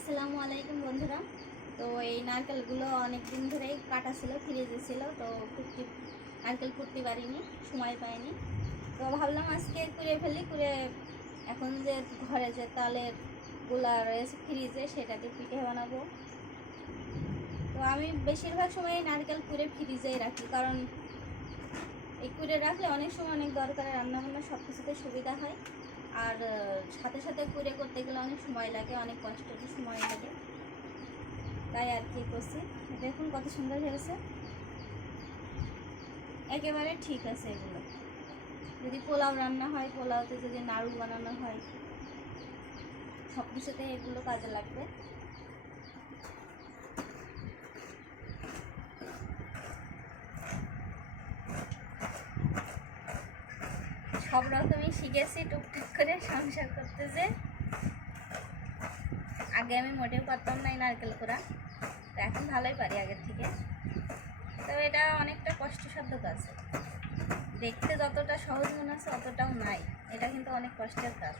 আসসালামু আলাইকুম বন্ধুরা। তো এই নারকেলগুলো অনেক দিন ধরেই কাটা ছিল, ফ্রিজে ছিল, তো কুটতে নারকেল কুটতে পারিনি, সময় পাইনি। তো ভাবলাম আজকে কুড়ে ফেলি কুড়ে এখন যে ঘরে যে তালেরগুলা রয়েছে ফ্রিজে সেটা দিয়ে পিঠে বানাবো। তো আমি বেশিরভাগ সময় নারকেল কুড়ে ফ্রিজেই রাখি, কারণ এই কুড়ে রাখলে অনেক সময় অনেক দরকারে রান্নাবান্না সব কিছুতে সুবিধা হয়। আর সাথে সাথে কুড়ে করতে গেলে অনেক সময় লাগে, অনেক কষ্ট সময় লাগে। তাই আর কি করছি। দেখুন কত সুন্দর হয়েছে। একেবারে ঠিক আছে এগুলো। যদি পোলাও রান্না হয়, পোলাওতে যদি নাড়ু বানানো হয় সব কিছুতে এগুলো কাজে লাগবে। সব রকমই শিখেছি, টুকটুক করে সংসার করতে যে আগে আমি মোটেও পারতাম নাই নারকেল করা তো এখন ভালোই পারি আগের থেকে। তো এটা অনেকটা কষ্টসাধ্য কাজ দেখতে যতটা সহজ মনে হচ্ছে, অতটাও নাই। এটা কিন্তু অনেক কষ্টের কাজ।